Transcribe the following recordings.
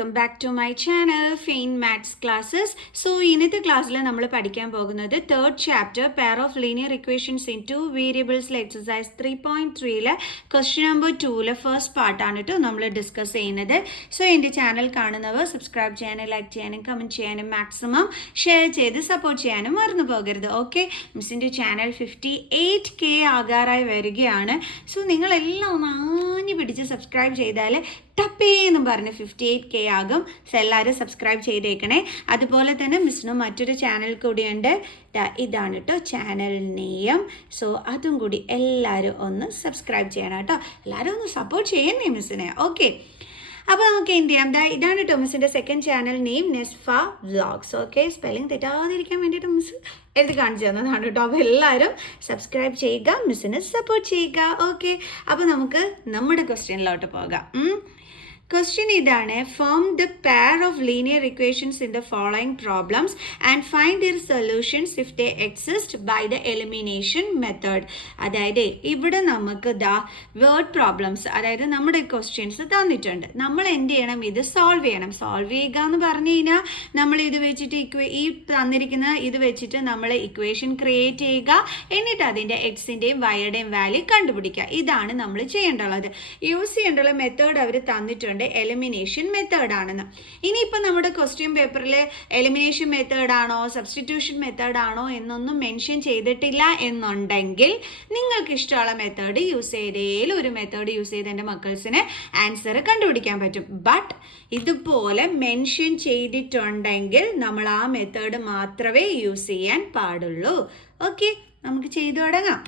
welcome back to my channel Fane Maths Classes. So ഇന്നത്തെ ക്ലാസ്സിൽ നമ്മൾ പഠിക്കാൻ പോകുന്നത് third chapter pair of linear equations in two variables exercise 3.3 question number 2 first part ആണ് ട്ടോ നമ്മൾ ഡിസ്കസ് ചെയ്യുന്നത്. സോ എൻ്റെ ചാനൽ കാണുന്നവർ സബ്സ്ക്രൈബ് ചെയ്യാനും ലൈക്ക് ചെയ്യാനും കമൻറ്റ് ചെയ്യാനും മാക്സിമം ഷെയർ ചെയ്ത് സപ്പോർട്ട് ചെയ്യാനും മറന്നു പോകരുത്. ഓക്കെ, മിസ്സിൻ്റെ ചാനൽ 58K ആകാറായി വരികയാണ്. സോ നിങ്ങളെല്ലാം ഒന്ന് ആഞ്ഞു പിടിച്ച് സബ്സ്ക്രൈബ് ചെയ്താൽ ടപ്പേന്നും പറഞ്ഞ് 58K ആകും. സോ എല്ലാവരും സബ്സ്ക്രൈബ് ചെയ്തേക്കണേ. അതുപോലെ തന്നെ മിസ്സിന് മറ്റൊരു ചാനൽ കൂടിയുണ്ട്, ഇതാണ് കേട്ടോ ചാനൽ നെയ്യം. സോ അതും കൂടി എല്ലാവരും ഒന്ന് സബ്സ്ക്രൈബ് ചെയ്യണം കേട്ടോ. എല്ലാവരും ഒന്ന് സപ്പോർട്ട് ചെയ്യണേ മിസ്സിനെ. ഓക്കെ, അപ്പോൾ നമുക്ക് എന്ത് ചെയ്യാം, ഇതാണ് കേട്ടോ മിസ്സിൻ്റെ second channel name നെസ്ഫ vlogs. Okay, spelling തെറ്റാതിരിക്കാൻ വേണ്ടിയിട്ട് മിസ് എഴുതി കാണിച്ചു തന്നതാണ് കേട്ടോ. അപ്പോൾ എല്ലാവരും സബ്സ്ക്രൈബ് ചെയ്യുക, മിസ്സിനെ സപ്പോർട്ട് ചെയ്യുക. ഓക്കെ, അപ്പോൾ നമുക്ക് നമ്മുടെ ക്വസ്റ്റ്യനിലോട്ട് പോകാം. Question ഇതാണ്, form the pair of linear equations in the following problems and find their solutions if they exist by the elimination method. അതായത് ഇവിടെ നമുക്ക് വേർഡ് പ്രോബ്ലംസ്, അതായത് നമ്മുടെ ക്വസ്റ്റ്യൻസ് തന്നിട്ടുണ്ട്. നമ്മൾ എന്ത് ചെയ്യണം, ഇത് സോൾവ് ചെയ്യണം. സോൾവ് ചെയ്യുക എന്ന് പറഞ്ഞു കഴിഞ്ഞാൽ നമ്മൾ ഇത് വെച്ചിട്ട് ഈ തന്നിരിക്കുന്ന ഇത് വെച്ചിട്ട് നമ്മൾ ഇക്വേഷൻ ക്രിയേറ്റ് ചെയ്യുക, എന്നിട്ട് അതിൻ്റെ എക്സിൻ്റെയും വൈയുടെയും വാല്യൂ കണ്ടുപിടിക്കുക. ഇതാണ് നമ്മൾ ചെയ്യേണ്ടുള്ളത്. യൂസ് ചെയ്യേണ്ടുള്ള മെത്തേഡ് അവർ തന്നിട്ടുണ്ട്, എലിമിനേഷൻ മെത്തേഡ് ആണെന്ന്. ഇനിയിപ്പോൾ നമ്മുടെ ക്വസ്റ്റ്യൻ പേപ്പറിൽ എലിമിനേഷൻ മെത്തേഡ് ആണോ സബ്സ്റ്റിറ്റ്യൂഷൻ മെത്തേഡ് ആണോ എന്നൊന്നും മെൻഷൻ ചെയ്തിട്ടില്ല എന്നുണ്ടെങ്കിൽ നിങ്ങൾക്ക് ഇഷ്ടമുള്ള മെത്തേഡ് യൂസ് ചെയ്തേലും ഒരു മെത്തേഡ് യൂസ് ചെയ്ത് എൻ്റെ മക്കൾസിന് ആൻസർ കണ്ടുപിടിക്കാൻ പറ്റും. ബട്ട് ഇതുപോലെ മെൻഷൻ ചെയ്തിട്ടുണ്ടെങ്കിൽ നമ്മൾ ആ മെത്തേഡ് മാത്രമേ യൂസ് ചെയ്യാൻ പാടുള്ളൂ. ഓക്കെ, നമുക്ക് ചെയ്തു തുടങ്ങാം.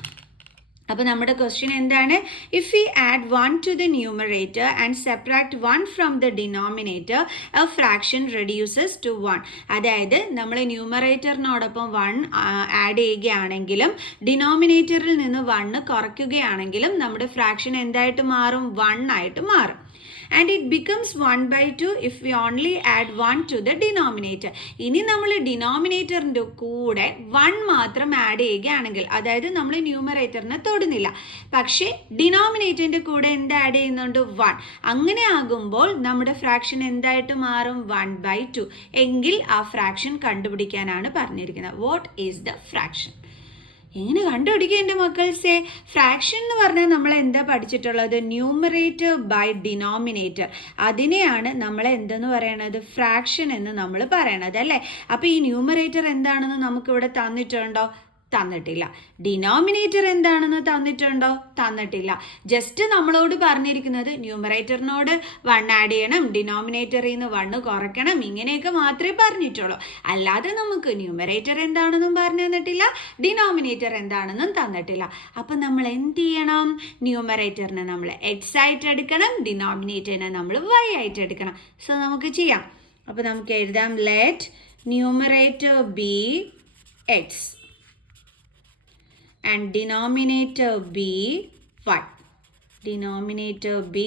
അപ്പോൾ നമ്മുടെ ക്വസ്റ്റ്യൻ എന്താണ്, if we add 1 to the numerator and separate 1 from the denominator a fraction reduces to 1. അതായത് നമ്മൾ ന്യൂമറേറ്ററിനോടൊപ്പം 1 ആഡ് ചെയ്യുകയാണെങ്കിലും ഡിനോമിനേറ്ററിൽ നിന്ന് 1 കുറയ്ക്കുകയാണെങ്കിലും നമ്മുടെ ഫ്രാക്ഷൻ എന്തായിട്ട് മാറും, 1 ആയിട്ട് മാറും. And it becomes 1/2 if we only add 1 to the denominator. ഇനി നമ്മൾ ഡിനോമിനേറ്ററിൻ്റെ കൂടെ 1 മാത്രം ആഡ് ചെയ്യുകയാണെങ്കിൽ, അതായത് നമ്മൾ ന്യൂമറേറ്ററിനെ തൊടുന്നില്ല, പക്ഷേ ഡിനോമിനേറ്ററിൻ്റെ കൂടെ എന്ത് ആഡ് ചെയ്യുന്നുണ്ട്, 1. അങ്ങനെ ആകുമ്പോൾ നമ്മുടെ ഫ്രാക്ഷൻ എന്തായിട്ട് മാറും, 1/2. എങ്കിൽ ആ ഫ്രാക്ഷൻ കണ്ടുപിടിക്കാനാണ് പറഞ്ഞിരിക്കുന്നത്. What is the fraction? എങ്ങനെ കണ്ടുപിടിക്കുക എൻ്റെ മക്കൾസേ? ഫ്രാക്ഷൻ എന്ന് പറഞ്ഞാൽ നമ്മൾ എന്താ പഠിച്ചിട്ടുള്ളത്, ന്യൂമറേറ്റർ ബൈ ഡിനോമിനേറ്റർ. അതിനെയാണ് നമ്മൾ എന്തെന്ന് പറയണത്, ഫ്രാക്ഷൻ എന്ന് നമ്മൾ പറയണത് അല്ലേ. അപ്പോൾ ഈ ന്യൂമറേറ്റർ എന്താണെന്ന് നമുക്കിവിടെ തന്നിട്ടുണ്ടോ? തന്നിട്ടില്ല. ഡിനോമിനേറ്റർ എന്താണെന്ന് തന്നിട്ടുണ്ടോ? തന്നിട്ടില്ല. ജസ്റ്റ് നമ്മളോട് പറഞ്ഞിരിക്കുന്നത് ന്യൂമറേറ്ററിനോട് 1 ആഡ് ചെയ്യണം, ഡിനോമിനേറ്ററിൽ നിന്ന് 1 കുറയ്ക്കണം, ഇങ്ങനെയൊക്കെ മാത്രമേ പറഞ്ഞിട്ടുള്ളൂ. അല്ലാതെ നമുക്ക് ന്യൂമറേറ്റർ എന്താണെന്നും പറഞ്ഞു തന്നിട്ടില്ല, ഡിനോമിനേറ്റർ എന്താണെന്നും തന്നിട്ടില്ല. അപ്പം നമ്മൾ എന്ത് ചെയ്യണം, ന്യൂമറേറ്ററിനെ നമ്മൾ എക്സ് ആയിട്ട് എടുക്കണം, ഡിനോമിനേറ്ററിനെ നമ്മൾ വൈ ആയിട്ട് എടുക്കണം. സോ നമുക്ക് ചെയ്യാം. അപ്പോൾ നമുക്ക് എഴുതാം, let numerator B X and denominator be y. Denominator be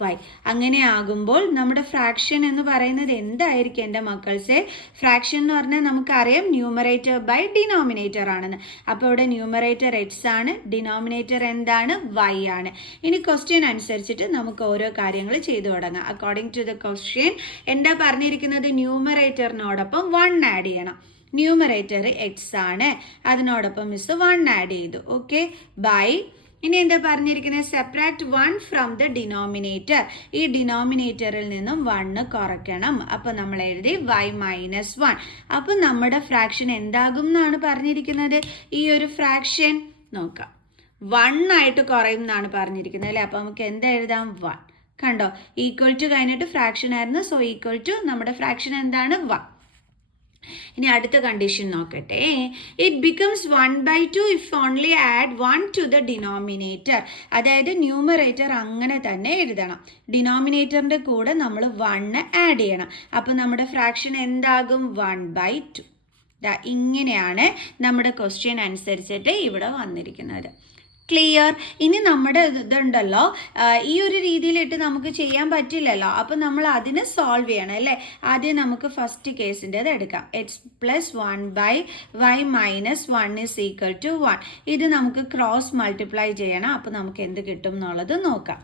y. അങ്ങനെ ആകുമ്പോൾ നമ്മുടെ ഫ്രാക്ഷൻ എന്ന് പറയുന്നത് എന്തായിരിക്കും എൻ്റെ മക്കൾസെ? ഫ്രാക്ഷൻ എന്ന് പറഞ്ഞാൽ നമുക്കറിയാം ന്യൂമറേറ്റർ ബൈ ഡിനോമിനേറ്റർ ആണെന്ന്. അപ്പോൾ ഇവിടെ ന്യൂമറേറ്റർ എക്സ് ആണ്, ഡിനോമിനേറ്റർ എന്താണ്, വൈ ആണ്. ഇനി ക്വസ്റ്റ്യൻ അനുസരിച്ചിട്ട് നമുക്ക് ഓരോ കാര്യങ്ങൾ ചെയ്തു തുടങ്ങാം. അക്കോർഡിംഗ് ടു ദ ക്വസ്റ്റ്യൻ എന്താ പറഞ്ഞിരിക്കുന്നത്, ന്യൂമറേറ്ററിനോടൊപ്പം 1 ആഡ് ചെയ്യണം. ന്യൂമറേറ്റർ എക്സ് ആണ്, അതിനോടൊപ്പം മിസ് 1 ആഡ് ചെയ്തു. ഓക്കെ, ബൈ ഇനി എന്താ പറഞ്ഞിരിക്കുന്നത്, സെപ്പറേറ്റ് 1 ഫ്രം ദ ഡിനോമിനേറ്റർ. ഈ ഡിനോമിനേറ്ററിൽ നിന്നും 1 കുറയ്ക്കണം. അപ്പോൾ നമ്മൾ എഴുതി y-1. അപ്പോൾ നമ്മുടെ ഫ്രാക്ഷൻ എന്താകും എന്നാണ് പറഞ്ഞിരിക്കുന്നത്, ഈ ഒരു ഫ്രാക്ഷൻ നോക്കാം 1 ആയിട്ട് കുറയും എന്നാണ് പറഞ്ഞിരിക്കുന്നത് അല്ലേ. അപ്പോൾ നമുക്ക് എന്താ എഴുതാം, 1. കണ്ടോ, ഈക്വൽ ടു കഴിഞ്ഞിട്ട് ഫ്രാക്ഷൻ ആയിരുന്നു. സോ ഈക്വൽ ടു നമ്മുടെ ഫ്രാക്ഷൻ എന്താണ്, 1. ഇനി അടുത്ത കണ്ടീഷൻ നോക്കട്ടെ, it becomes 1/2 if only add 1 to the denominator. അതായത് ന്യൂമറേറ്റർ അങ്ങനെ തന്നെ എഴുതണം, ഡിനോമിനേറ്ററിൻ്റെ കൂടെ നമ്മൾ 1 ആഡ് ചെയ്യണം. അപ്പോൾ നമ്മുടെ ഫ്രാക്ഷൻ എന്താകും, 1/2. ഇങ്ങനെയാണ് നമ്മുടെ ക്വസ്റ്റ്യൻ അനുസരിച്ചിട്ട് ഇവിടെ വന്നിരിക്കുന്നത്. ക്ലിയർ? ഇനി നമ്മുടെ ഇതുണ്ടല്ലോ, ഈ ഒരു രീതിയിലിട്ട് നമുക്ക് ചെയ്യാൻ പറ്റില്ലല്ലോ. അപ്പം നമ്മൾ അതിനെ സോൾവ് ചെയ്യണം അല്ലേ. ആദ്യം നമുക്ക് ഫസ്റ്റ് കേസിൻ്റെത് എടുക്കാം. X plus 1/y-1 is equal to 1. ഇത് നമുക്ക് ക്രോസ് മൾട്ടിപ്ലൈ ചെയ്യണം. അപ്പം നമുക്ക് എന്ത് കിട്ടും എന്നുള്ളത് നോക്കാം.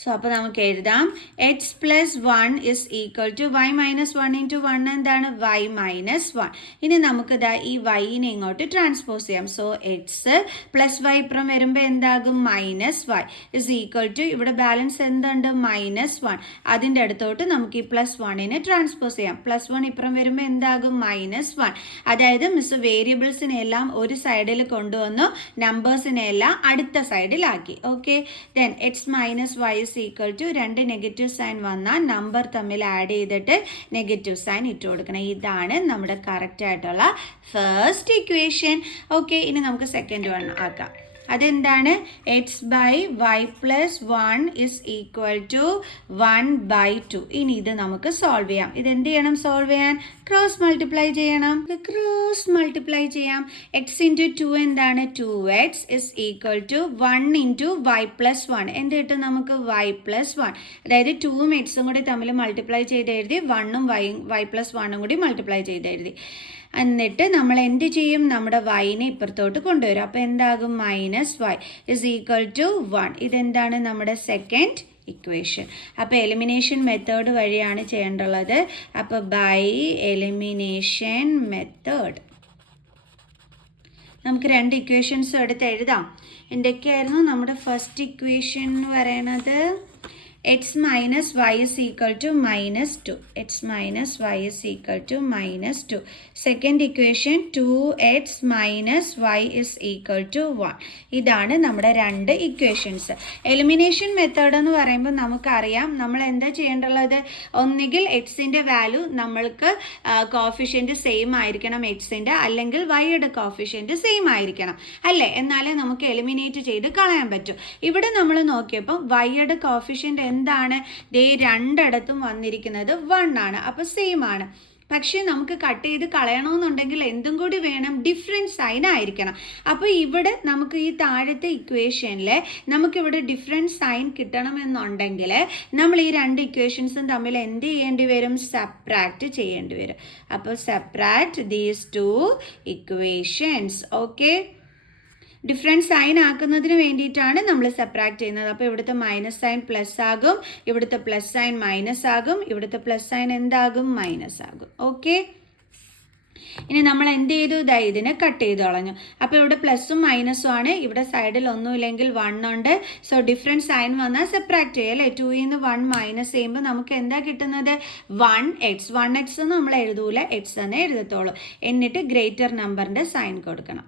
സോ അപ്പോൾ നമുക്ക് എഴുതാം x plus 1 is equal to y minus 1 into 1 എന്താണ് വൈ മൈനസ് 1. ഇനി നമുക്ക് ഈ വൈനെ ഇങ്ങോട്ട് ട്രാൻസ്പോസ് ചെയ്യാം. സോ എക്സ് പ്ലസ് വൈ ഇപ്പുറം വരുമ്പോൾ എന്താകും minus Y is equal to ഇവിടെ ബാലൻസ് എന്തുണ്ട് മൈനസ് 1. അതിൻ്റെ അടുത്തോട്ട് നമുക്ക് ഈ പ്ലസ് 1നെ ട്രാൻസ്പോസ് ചെയ്യാം. പ്ലസ് 1 ഇപ്പുറം വരുമ്പോൾ എന്താകും മൈനസ് 1. അതായത് മിസ് വേരിയബിൾസിനെ എല്ലാം ഒരു സൈഡിൽ കൊണ്ടുവന്നു, നമ്പേഴ്സിനെ എല്ലാം അടുത്ത സൈഡിലാക്കി. Okay, then X minus Y equal to രണ്ട് നെഗറ്റീവ് സൈൻ വന്നാൽ നമ്പർ തമ്മിൽ ആഡ് ചെയ്തിട്ട് നെഗറ്റീവ് സൈൻ ഇട്ട് കൊടുക്കണം. ഇതാണ് നമ്മുടെ കറക്റ്റ് ആയിട്ടുള്ള ഫസ്റ്റ് ഇക്വേഷൻ. ഓക്കെ, ഇനി നമുക്ക് സെക്കൻഡ് വൺ ആക്കാം. അതെന്താണ് x by y plus 1 is equal to 1/2. ഇനി ഇത് നമുക്ക് സോൾവ് ചെയ്യാം. ഇതെന്ത് ചെയ്യണം സോൾവ് ചെയ്യാൻ? ക്രോസ് മൾട്ടിപ്ലൈ ചെയ്യണം. ക്രോസ് മൾട്ടിപ്ലൈ ചെയ്യാം. എക്സ് ഇൻറ്റു 2 എന്താണ് 2x is equal to 1 into y plus 1. എന്ത് കിട്ടും നമുക്ക് വൈ പ്ലസ് 1. അതായത് 2ഉം എക്സും കൂടി തമ്മിൽ മൾട്ടിപ്ലൈ ചെയ്ത് എഴുതി, 1ഉം വൈ പ്ലസ് 1ഉം കൂടി മൾട്ടിപ്ലൈ ചെയ്ത് എഴുതി. എന്നിട്ട് നമ്മൾ എന്ത് ചെയ്യും? നമ്മുടെ വൈനെ ഇപ്പുറത്തോട്ട് കൊണ്ടുവരും. അപ്പോൾ എന്താകും minus Y is equal to 1. ഇതെന്താണ് നമ്മുടെ സെക്കൻഡ് ഇക്വേഷൻ. അപ്പോൾ എലിമിനേഷൻ മെത്തേഡ് വഴിയാണ് ചെയ്യേണ്ടുള്ളത്. അപ്പോൾ ബൈ എലിമിനേഷൻ മെത്തേഡ് നമുക്ക് രണ്ട് ഇക്വേഷൻസും എടുത്ത് എഴുതാം. എന്തൊക്കെയായിരുന്നു നമ്മുടെ ഫസ്റ്റ് ഇക്വേഷൻ എന്ന് പറയണത്? x minus y is equal to minus 2. x minus y is equal to minus 2. Second equation 2x minus y is equal to 1. ഇതാണ് നമ്മുടെ രണ്ട് ഇക്വേഷൻസ്. എലിമിനേഷൻ മെത്തേഡ് എന്ന് പറയുമ്പോൾ നമുക്കറിയാം നമ്മൾ എന്താ ചെയ്യേണ്ടുള്ളത്? ഒന്നുകിൽ എക്സിൻ്റെ വാല്യൂ നമ്മൾക്ക് കോഫിഷ്യൻറ്റ് സെയിം ആയിരിക്കണം എക്സിൻ്റെ, അല്ലെങ്കിൽ വൈയുടെ കോഫിഷ്യൻറ്റ് സെയിം ആയിരിക്കണം അല്ലേ? എന്നാലേ നമുക്ക് എലിമിനേറ്റ് ചെയ്ത് കളയാൻ പറ്റും. ഇവിടെ നമ്മൾ നോക്കിയപ്പോൾ വൈയുടെ കോഫിഷ്യൻറ്റ് എന്താണ്? ദേ രണ്ടിടത്തും വന്നിരിക്കുന്നത് 1 ആണ്. അപ്പോൾ സെയിം ആണ്. പക്ഷേ നമുക്ക് കട്ട് ചെയ്ത് കളയണമെന്നുണ്ടെങ്കിൽ എന്തും കൂടി വേണം? ഡിഫറെൻറ്റ് സൈൻ ആയിരിക്കണം. അപ്പോൾ ഇവിടെ നമുക്ക് ഈ താഴത്തെ ഇക്വേഷനിൽ നമുക്കിവിടെ ഡിഫറെൻറ്റ് സൈൻ കിട്ടണമെന്നുണ്ടെങ്കിൽ നമ്മൾ ഈ രണ്ട് ഇക്വേഷൻസും തമ്മിൽ എന്ത് ചെയ്യേണ്ടി വരും? സബ്ട്രാക്റ്റ് ചെയ്യേണ്ടി വരും. അപ്പോൾ subtract these two equations. Okay, different sign ആക്കുന്നതിന് വേണ്ടിയിട്ടാണ് നമ്മൾ സബ്ട്രാക്ട് ചെയ്യുന്നത്. അപ്പോൾ ഇവിടുത്തെ മൈനസ് സൈൻ പ്ലസ് ആകും, ഇവിടുത്തെ പ്ലസ് സൈൻ മൈനസ് ആകും, ഇവിടുത്തെ പ്ലസ് സൈൻ എന്താകും? മൈനസ് ആകും. ഓക്കെ, ഇനി നമ്മൾ എന്ത് ചെയ്തു? ഇതിനെ കട്ട് ചെയ്ത് കളഞ്ഞു. അപ്പോൾ ഇവിടെ പ്ലസും മൈനസും ആണ്, ഇവിടെ സൈഡിൽ ഒന്നുമില്ലെങ്കിൽ 1 ഉണ്ട്. സോ ഡിഫറെൻറ്റ് സൈൻ വന്നാൽ സബ്ട്രാക്ട് ചെയ്യുക അല്ലേ? 2ൽ നിന്ന് 1 മൈനസ് ചെയ്യുമ്പോൾ നമുക്ക് എന്താ കിട്ടുന്നത്? 1x. 1x നമ്മൾ എഴുതൂല, എക്സ് തന്നെ എഴുതത്തോളൂ. എന്നിട്ട് ഗ്രേറ്റർ നമ്പറിൻ്റെ സൈൻ കൊടുക്കണം.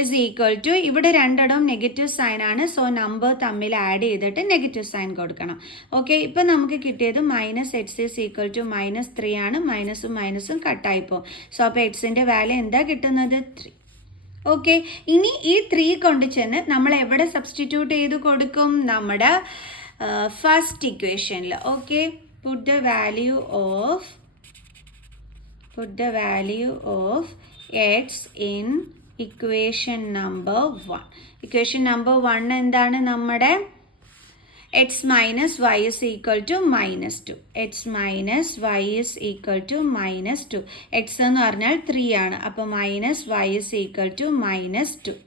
ഇസ് ഈക്വൽ ടു ഇവിടെ രണ്ടിടവും നെഗറ്റീവ് സൈൻ ആണ്. സോ നമ്പർ തമ്മിൽ ആഡ് ചെയ്തിട്ട് നെഗറ്റീവ് സൈൻ കൊടുക്കണം. ഓക്കെ, ഇപ്പം നമുക്ക് കിട്ടിയത് minus x is equal to -3 ആണ്. മൈനസും മൈനസും കട്ടായിപ്പോൾ. സോ അപ്പോൾ എക്സിൻ്റെ വാല്യൂ എന്താ കിട്ടുന്നത്? 3. ഓക്കെ, ഇനി ഈ 3 കൊണ്ട് ചെന്ന് നമ്മൾ എവിടെ സബ്സ്റ്റിറ്റ്യൂട്ട് ചെയ്ത് കൊടുക്കും? നമ്മുടെ ഫസ്റ്റ് ഇക്വേഷനിൽ. Okay, put the value of X in equation number 1. Equation number 1 എന്താണ്? നമ്മുടെ X minus Y is equal to -2. X minus Y is equal to -2. X എന്ന് പറഞ്ഞാൽ 3 ആണ്. അപ്പോൾ minus Y is equal to -2.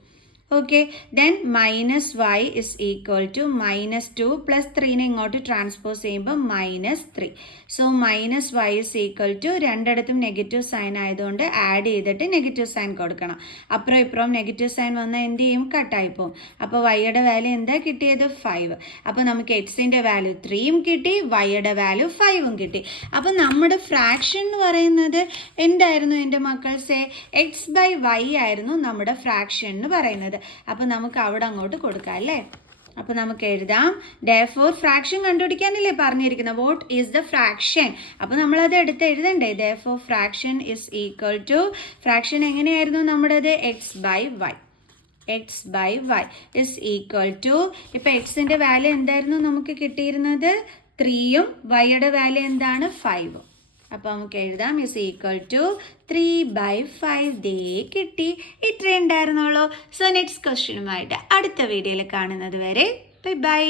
Okay, then minus Y is equal to -2 plus 3നെ ഇങ്ങോട്ട് transpose ചെയ്യുമ്പോൾ -3. So minus Y is equal to രണ്ടിടത്തും negative sign ആയതുകൊണ്ട് add ചെയ്തിട്ട് നെഗറ്റീവ് സൈൻ കൊടുക്കണം. അപ്പുറം ഇപ്പുറം നെഗറ്റീവ് സൈൻ വന്നാൽ എന്ത് ചെയ്യും? കട്ടായിപ്പോവും. അപ്പോൾ വൈയുടെ വാല്യൂ എന്താ കിട്ടിയത്? 5. അപ്പോൾ നമുക്ക് എക്സിൻ്റെ വാല്യൂ 3ഉം കിട്ടി, വൈയുടെ വാല്യൂ 5ഉം കിട്ടി. അപ്പോൾ നമ്മുടെ ഫ്രാക്ഷൻ എന്ന് പറയുന്നത് എന്തായിരുന്നു എൻ്റെ മക്കൾസേ? എക്സ് ബൈ വൈ ആയിരുന്നു നമ്മുടെ ഫ്രാക്ഷൻ എന്ന് പറയുന്നത്. അപ്പോൾ നമുക്ക് അവിടെ അങ്ങോട്ട് കൊടുക്കാം അല്ലേ? അപ്പോൾ നമുക്ക് എഴുതാം therefore ഫ്രാക്ഷൻ കണ്ടുപിടിക്കാനല്ലേ പറഞ്ഞിരിക്കുന്നത്? What is the fraction? അപ്പോൾ നമ്മളത് എടുത്ത് എഴുതണ്ടേ? therefore fraction is equal to, fraction എങ്ങനെയായിരുന്നു നമ്മുടേത്? X by y is equal to, ഇപ്പോൾ എക്സിൻ്റെ വാല്യൂ എന്തായിരുന്നു നമുക്ക് കിട്ടിയിരുന്നത്? 3ഉം വൈയുടെ വാല്യൂ എന്താണ്? 5ഉം. അപ്പോൾ നമുക്ക് എഴുതാം ഇസ് ഈക്വൽ ടു 3/5. ദേ കിട്ടി. ഇത്രേ ഉണ്ടായിരുന്നുള്ളൂ. സോ നെക്സ്റ്റ് ക്വസ്റ്റ്യനുമായിട്ട് അടുത്ത വീഡിയോയിൽ കാണുന്നത് വരെ ബൈ ബൈ.